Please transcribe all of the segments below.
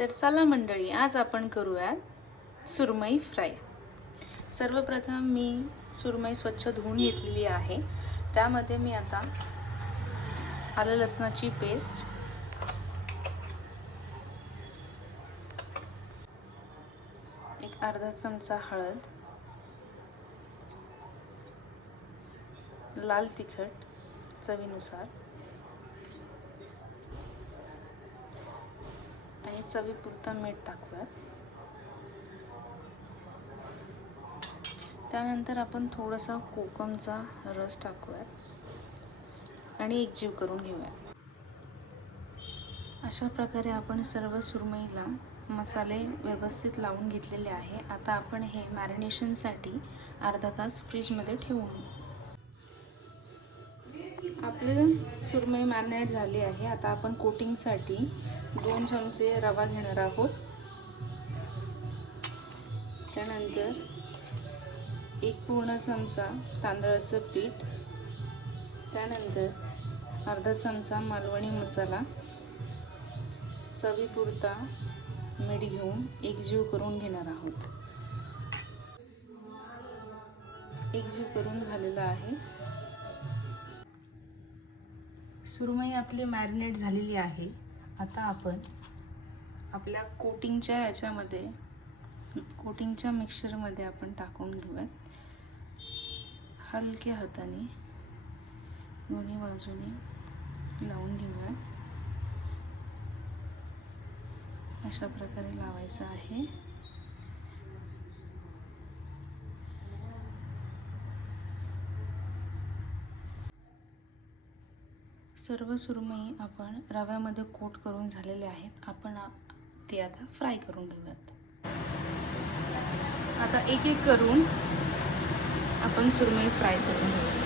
तर चला मंडळी, आज आपण करूया सुरमई फ्राय। सर्वप्रथम मी सुरमई स्वच्छ धुवून घेतलेली आहे। त्यामध्ये मी आता आलं लसणाची पेस्ट, एक अर्धा चमचा हळद, लाल तिखट चवीनुसार आणि चवीपुरता मीठ टाकूया। त्यानंतर आपण थोडासा कोकमचा रस टाकूया आणि एकजीव करून घेऊया। अशा प्रकारे आपण सर्व सुरमईला मसाले व्यवस्थित लावून घेतलेले आहे। आता आपण हे मॅरिनेशनसाठी अर्धा तास फ्रीजमध्ये ठेवून। आपली सुरमई मॅरिनेट झाली आहे। आता आपण कोटिंगसाठी 2 चमचे रवा घेणार आहोत। त्यानंतर 1 पूर्ण चमचा तांदळाचं पीठ, त्यानंतर अर्धा चमचा मालवणी मसाला, चवीपुरता मीठ घेऊन एकजीव करून घेणार आहोत। एकजीव करून झालेला आहे। सुरमई आपली मॅरिनेट झालेली आहे। आता आपण आपल्या कोटिंगच्या मिक्सचरमध्ये आपण टाकून घेऊया। हलक्या हाताने दोन्ही बाजूने लावून घेऊया। अशा प्रकारे लावायचं आहे। सर्व सुरमई आपण रव्यामध्ये कोट करून झालेले आहेत। आपण ते आता फ्राय करून घेऊयात। आता एक एक करून आपण सुरमई फ्राय करून घेऊया।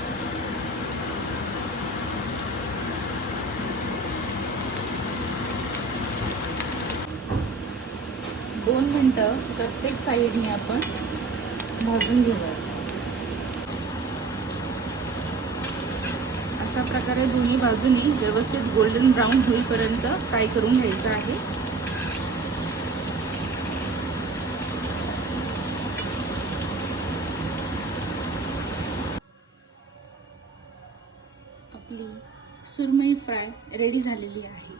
2 मिनिटं प्रत्येक साईडने आपण भाजून घेऊया। अशा प्रकारे दोन्ही बाजूनी व्यवस्थित गोल्डन ब्राउन होईपर्यंत फ्राय करून घ्यायचं आहे। आपली सुरमई फ्राय रेडी झालेली आहे।